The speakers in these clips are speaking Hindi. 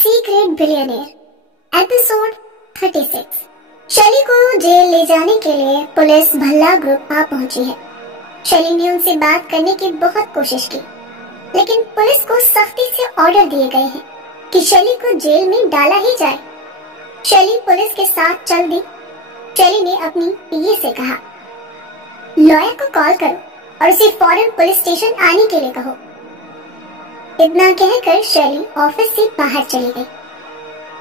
Secret billionaire episode 36। शैली को जेल ले जाने के लिए पुलिस भल्ला ग्रुप आ पहुंची है। शैली ने उनसे बात करने की बहुत कोशिश की, लेकिन पुलिस को सख्ती से ऑर्डर दिए गए हैं कि शैली को जेल में डाला ही जाए। शैली पुलिस के साथ चल दी। शैली ने अपनी पीए से कहा, लॉयर को कॉल करो और उसे फौरन पुलिस स्टेशन आने के लिए कहो। इतना कहकर शैली ऑफिस से बाहर चली गई।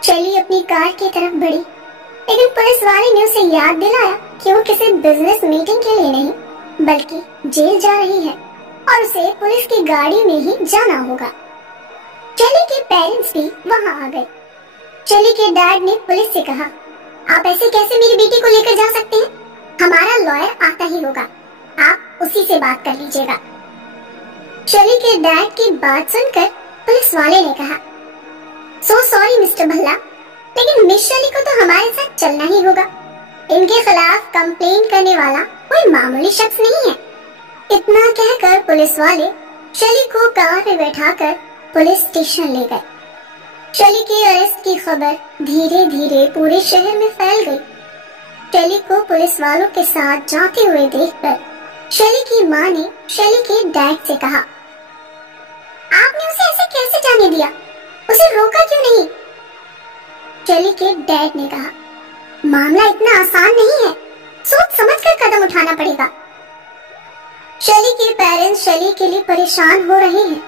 शैली अपनी कार की तरफ बढ़ी, लेकिन पुलिस वाले ने उसे याद दिलाया कि वो किसी बिजनेस मीटिंग के लिए नहीं बल्कि जेल जा रही है और उसे पुलिस की गाड़ी में ही जाना होगा। शैली के पेरेंट्स भी वहां आ गए। शैली के डैड ने पुलिस से कहा, आप ऐसे कैसे मेरी बेटी को लेकर जा सकते हैं? हमारा लॉयर आता ही होगा, आप उसी से बात कर लीजिएगा। शैली के डैड की बात सुनकर पुलिस वाले ने कहा, सो सॉरी मिस्टर भल्ला, लेकिन मिस शैली को तो हमारे साथ चलना ही होगा। इनके खिलाफ कंप्लेन करने वाला कोई मामूली शख्स नहीं है। इतना कहकर पुलिस वाले शैली को कार में बैठाकर पुलिस स्टेशन ले गए। शैली के अरेस्ट की खबर धीरे धीरे पूरे शहर में फैल गई। शैली को पुलिस वालों के साथ जाते हुए देखकर शैली की माँ ने शैली के डैड से कहा, आपने उसे ऐसे कैसे जाने दिया? उसे रोका क्यों नहीं? शैली के डैड ने कहा, मामला इतना आसान नहीं है, सोच समझकर कदम उठाना पड़ेगा। शैली के पेरेंट्स शैली के लिए परेशान हो रहे हैं।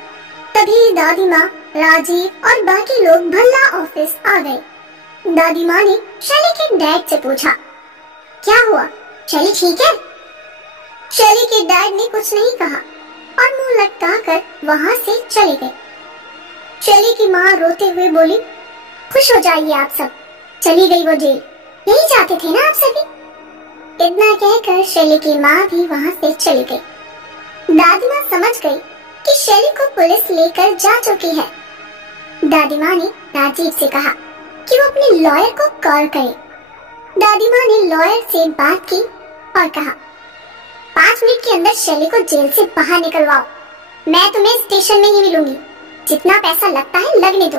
तभी दादी माँ, राजीव और बाकी लोग भल्ला ऑफिस आ गए। दादी माँ ने शैली के डैड से पूछा, क्या हुआ? शैली ठीक है? शैली के डैड ने कुछ नहीं कहा और मुंह लटकाकर वहां से चले गए। शैली की माँ रोते हुए बोली, खुश हो जाइए आप सब, चली गई वो जेल, यही चाहते थे ना आप सभी। इतना कहकर शैली की माँ भी वहां से चली गई। दादी माँ समझ गई कि शैली को पुलिस लेकर जा चुकी है। दादी माँ ने राजीव से कहा कि वो अपने लॉयर को कॉल करे। दादी माँ ने लॉयर से बात की और कहा, 5 मिनट के अंदर शैली को जेल से बाहर निकलवाओ। मैं तुम्हें स्टेशन में ही मिलूंगी, जितना पैसा लगता है लगने दो,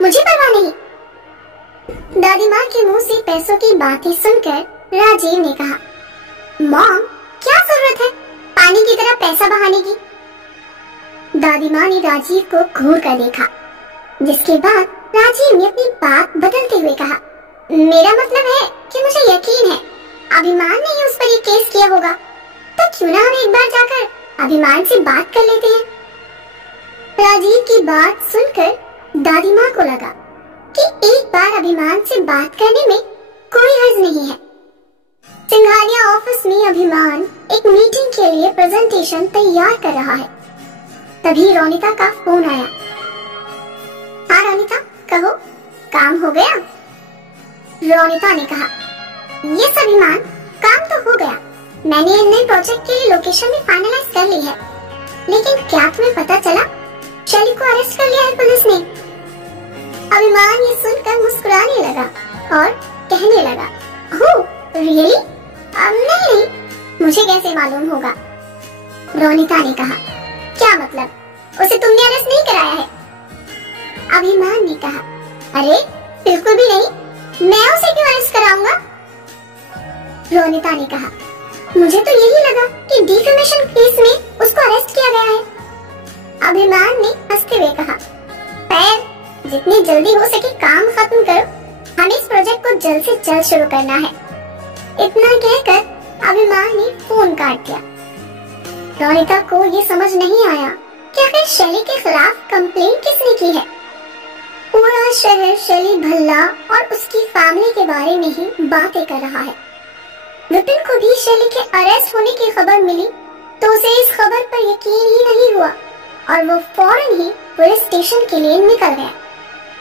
मुझे परवाह नहीं। दादी माँ के मुंह से पैसों की बातें सुनकर राजीव ने कहा, मॉम क्या जरूरत है पानी की तरह पैसा बहाने की? दादी माँ ने राजीव को घूर कर देखा, जिसके बाद राजीव ने अपनी बात बदलते हुए कहा, मेरा मतलब है कि मुझे यकीन है अभिमान ने ही उस पर ये केस किया होगा, तो क्यों ना हम एक बार जाकर अभिमान से बात कर लेते हैं। राजीव की बात सुनकर दादी माँ को लगा कि एक बार अभिमान से बात करने में कोई हर्ज नहीं है। सिंघानिया ऑफिस में अभिमान एक मीटिंग के लिए प्रेजेंटेशन तैयार कर रहा है। तभी रोनिता का फोन आया। हाँ रोनिता, कहो, काम हो गया? रोनिता ने कहा, यस अभिमान, काम तो हो गया। मैंने नए प्रोजेक्ट के लिए लोकेशन भी फाइनलाइज कर ली है, लेकिन क्या तुम्हें पता चला शैली को अरेस्ट कर लिया है पुलिस ने? अभिमान ये सुनकर मुस्कुराने लगा और कहने लगा, ओह रियली? नहीं, मुझे कैसे मालूम होगा? रोनिता ने कहा, क्या मतलब, उसे तुमने अरेस्ट नहीं कराया है? अभिमान ने कहा, अरे बिल्कुल भी नहीं, मैं उसे क्यों अरेस्ट कराऊंगा? रोनिता ने कहा, मुझे तो यही लगा कि डिफेमेशन केस में उसको अरेस्ट किया गया है। अभिमान ने हंसते हुए कहा, पैर, जितनी जल्दी हो सके काम खत्म करो, हमें इस प्रोजेक्ट को जल्द से जल्द शुरू करना है। इतना कहकर अभिमान ने फोन काट दिया। रोनिता को ये समझ नहीं आया कि आखिर शैली के खिलाफ कंप्लेन किसने की है। पूरा शहर शैली भल्ला और उसकी फैमिली के बारे में ही बातें कर रहा है। विपिन को भी शैली के अरेस्ट होने की खबर मिली तो उसे इस खबर पर यकीन ही नहीं हुआ और वो फौरन ही पुलिस स्टेशन के लिए निकल गया।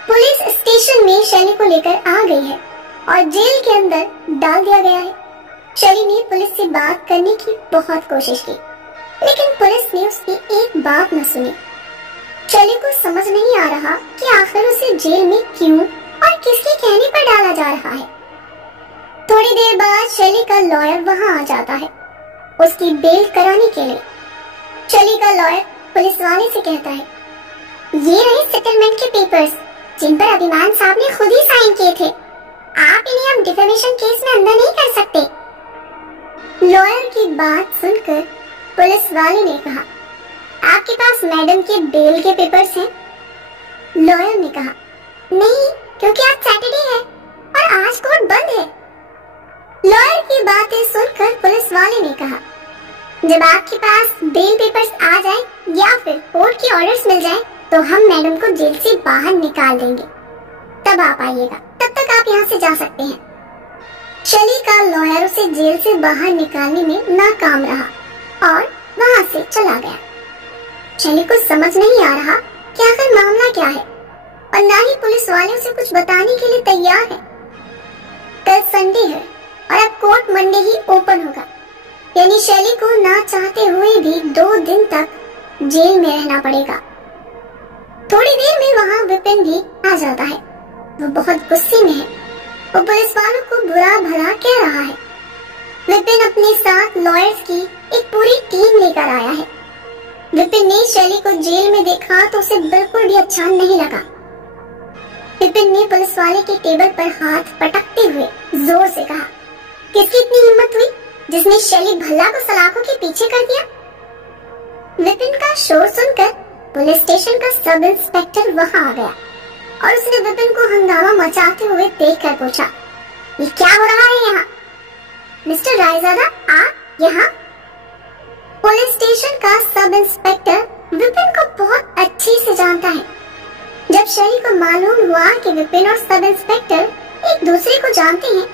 पुलिस स्टेशन में शैली को लेकर आ गई है और जेल के अंदर डाल दिया गया है। शैली ने पुलिस से बात करने की बहुत कोशिश की, लेकिन पुलिस ने उसकी एक बात न सुनी। शैली को समझ नहीं आ रहा कि आखिर उसे जेल में क्यों और किसके कहने पर डाला जा रहा है। थोड़ी देर बाद शैली का लॉयर वहां आ जाता है उसकी बेल कराने के लिए। शैली का लॉयर पुलिस वाले से कहता है, ये रहे सेटलमेंट के पेपर्स, जिन पर अभिमान साहब ने खुद ही साइन किए थे। आप इन्हें अब डिफेमेशन केस में अंदर नहीं कर सकते। लॉयर की बात सुनकर पुलिस वाले ने कहा, आपके पास मैडम के बेल के पेपर्स हैं? लॉयर ने कहा, नहीं, क्योंकि आज सैटरडे है और आज कोर्ट बंद है। लॉयर की बातें सुनकर पुलिस वाले ने कहा, जब आपके पास बेल पेपर्स आ जाए या फिर कोर्ट के ऑर्डर्स मिल जाए तो हम मैडम को जेल से बाहर निकाल देंगे, तब आप आइएगा। तब तक आप यहाँ से जा सकते हैं। शैली का लॉयर उसे जेल से बाहर निकालने में नाकाम रहा और वहाँ से चला गया। शैली को समझ नहीं आ रहा कि आखिर मामला क्या है और ना ही पुलिस वाले उसे कुछ बताने के लिए तैयार है। कल संडे है और अब कोर्ट मंडे ही ओपन होगा, यानी शैली को ना चाहते हुए भी 2 दिन तक जेल में रहना पड़ेगा। थोड़ी देर में वहाँ विपिन भी आ जाता है। वो बहुत गुस्से में है। वो पुलिस वालों को बुरा भला कह रहा है। विपिन अपने साथ लॉयर्स की एक पूरी टीम लेकर आया है। विपिन ने शैली को जेल में देखा तो उसे बिल्कुल भी अच्छा नहीं लगा। विपिन ने पुलिस वाले के टेबल पर हाथ पटकते हुए जोर से कहा, किसकी इतनी हिम्मत हुई जिसने शैली भल्ला को सलाखों के पीछे कर दिया? विपिन का शोर सुनकर पुलिस स्टेशन का सब इंस्पेक्टर वहां आ गया और उसने विपिन को हंगामा मचाते हुए देखकर पूछा, ये क्या हो रहा है यहाँ? मिस्टर रायजादा, आप यहाँ? पुलिस स्टेशन का सब इंस्पेक्टर विपिन को बहुत अच्छे से जानता है। जब शैली को मालूम हुआ कि विपिन और सब इंस्पेक्टर एक दूसरे को जानते हैं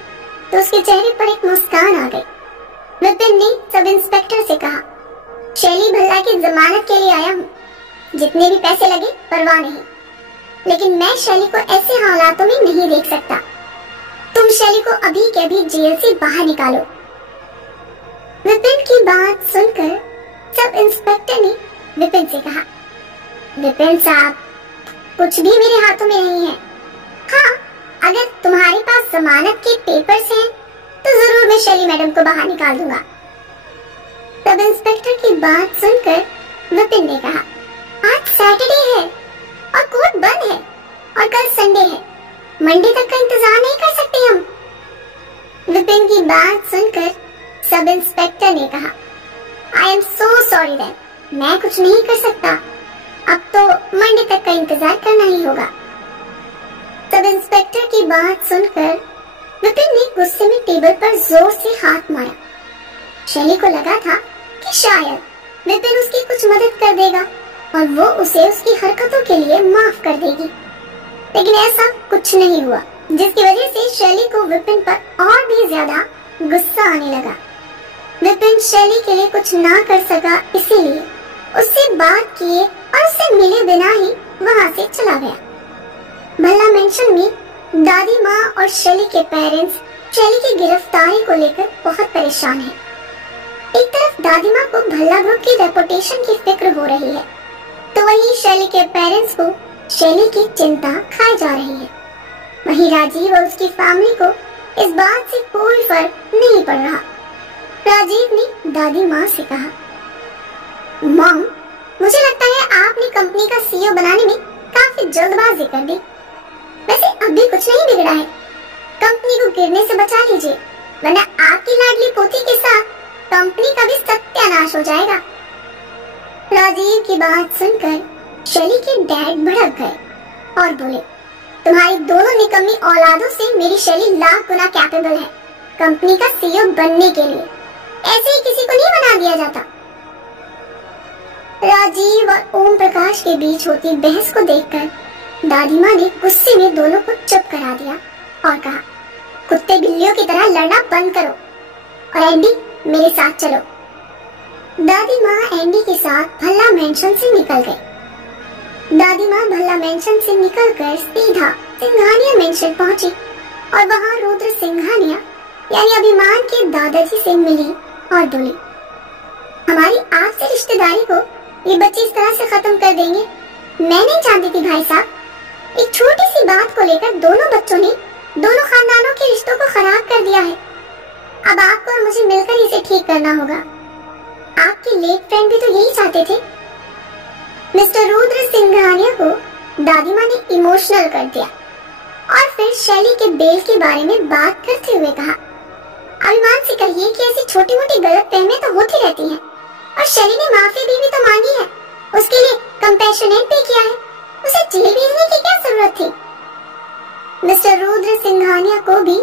तो उसके चेहरे पर एक मुस्कान आ गई। विपिन ने सब इंस्पेक्टर से कहा, शैली भल्ला की जमानत के लिए आया हूँ, जितने भी पैसे लगे परवाह नहीं, लेकिन मैं शैली को ऐसे हालातों में नहीं देख सकता। तुम शैली को अभी के अभी जेल से बाहर निकालो। विपिन की बात सुनकर सब इंस्पेक्टर ने विपिन से कहा, विपिन साहब, कुछ भी मेरे हाथों में नहीं है। हाँ, अगर तुम्हारे पास जमानत के पेपर्स हैं तो जरूर मैं शैली मैडम को बाहर निकाल दूंगा। सब इंस्पेक्टर की बात सुनकर विपिन ने कहा, आज सैटरडे है और कोर्ट बंद है और कल संडे है, मंडे तक का इंतजार नहीं कर सकते हम? विपिन की बात सुनकर सब इंस्पेक्टर ने कहा, I am so sorry then, मैं कुछ नहीं कर सकता। अब तो मंडे तक का इंतजार करना ही होगा। सब इंस्पेक्टर की बात सुनकर विपिन ने गुस्से में टेबल पर जोर से हाथ मारा। शैली को लगा था कि शायद विपिन उसकी कुछ मदद कर देगा और वो उसे उसकी हरकतों के लिए माफ कर देगी, लेकिन ऐसा कुछ नहीं हुआ, जिसकी वजह से शैली को विपिन पर और भी ज्यादा गुस्सा आने लगा। विपिन शैली के लिए कुछ ना कर सका, इसीलिए उससे बात किए और उससे मिले बिना ही वहाँ से चला गया। भल्ला मेंशन में दादी माँ और शैली के पेरेंट्स शैली की गिरफ्तारी को लेकर बहुत परेशान हैं। एक तरफ दादी माँ को भल्ला ग्रुप की रेपुटेशन की फिक्र हो रही है, तो वहीं शैली के पेरेंट्स को शैली की चिंता खाई जा रही है। वहीं राजीव और उसकी फैमिली को इस बात से कोई फर्क नहीं पड़ रहा। राजीव ने दादी माँ से कहा, मॉम, मुझे लगता है आपने कंपनी का सीईओ बनाने में काफी जल्दबाजी कर दी। वैसे अभी कुछ नहीं बिगड़ा है, कंपनी को गिरने से बचा लीजिए, वरना आपकी लाडली पोती के साथ कंपनी का भी सत्यानाश हो जाएगा। राजीव की बात सुनकर शैली के डैड भड़क गए और बोले, तुम्हारी दोनों निकम्मी औलादों से मेरी शैली लाख गुना कैपेबल है कंपनी का सीईओ बनने के लिए। ऐसे ही किसी को नहीं बना दिया जाता। राजीव और ओम प्रकाश के बीच होती बहस को देखकर दादी माँ ने गुस्से में दोनों को चुप करा दिया और कहा, कुत्ते बिल्लियों की तरह लड़ना बंद करो और एंडी मेरे साथ चलो। दादी माँ एंडी के साथ भल्ला मेंशन से निकल गई। दादी माँ भल्ला मेंशन से निकलकर सीधा सिंघानिया मेंशन पहुंची और वहाँ रुद्र सिंघानिया यानी अभिमान के दादाजी से मिली और बोली, हमारी आपसे रिश्तेदारी को ये बच्चे इस तरह से खत्म कर देंगे, मैं नहीं जानती थी भाई साहब। एक छोटी सी बात को लेकर दोनों बच्चों ने दोनों खानदानों के रिश्तों को खराब कर दिया है। अब आपको और मुझे मिलकर इसे ठीक करना होगा। आपके लेट फ्रेंड भी तो यही चाहते थे। मिस्टर रुद्र सिंघानिया को दादी माँ ने इमोशनल कर दिया और फिर शैली के बेल के बारे में बात करते हुए कहा, अभिमान से कहिए कि ऐसी छोटी मोटी गलतफहमियां तो होती रहती हैं और शैली ने माफी भी तो मांगी है, उसके लिए कंपैशनेट भी किया है, उसे जेल भेजने की क्या जरूरत थी। मिस्टर रुद्र सिंघानिया को भी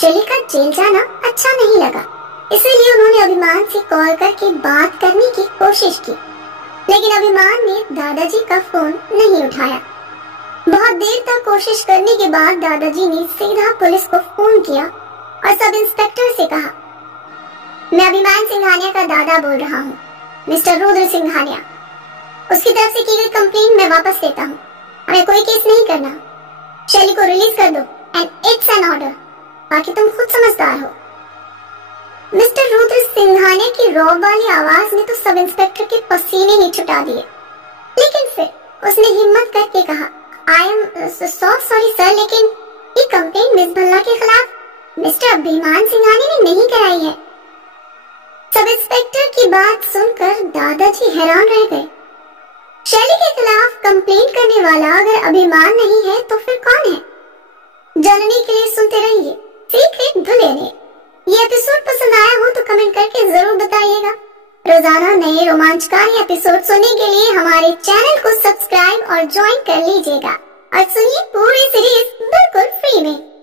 शैली का जेल जाना अच्छा नहीं लगा, इसलिए उन्होंने अभिमान से कॉल करके बात करने की कोशिश की, लेकिन अभिमान ने दादाजी का फोन नहीं उठाया। बहुत देर तक कोशिश करने के बाद दादाजी ने सीधा पुलिस को फोन किया और सब इंस्पेक्टर से कहा, मैं अभिमान सिंघानिया का दादा बोल रहा हूँ, मिस्टर रुद्र सिंघानिया। उसकी तरफ से की गई कंप्लेंट मैं वापस लेता हूँ, हमें कोई केस नहीं करना, शैली को रिलीज कर दो एंड इट्स एन ऑर्डर, बाकी तुम खुद समझदार हो। मिस्टर रुद्र सिंघानिया की रॉब वाली आवाज ने तो सब इंस्पेक्टर के पसीने ही छुटा दिए, लेकिन फिर उसने हिम्मत करके कहा, आई एम सॉरी सर, लेकिन ये कंप्लेंट मिस भल्ला के खिलाफ मिस्टर अभिमान सिंघानिया ने नहीं कराई है। सब इंस्पेक्टर की बात सुनकर दादाजी हैरान रह गए। शैली के खिलाफ कंप्लेंट करने वाला अगर अभिमान नहीं है तो फिर कौन है? जानने के लिए सुनते रहिए सीक्रेट दुल्हनिया। ये एपिसोड पसंद आया हो तो कमेंट करके जरूर बताइएगा। रोजाना नए रोमांचकारी एपिसोड सुनने के लिए हमारे चैनल को सब्सक्राइब और ज्वाइन कर लीजिएगा और सुनिए पूरी सीरीज बिल्कुल फ्री में।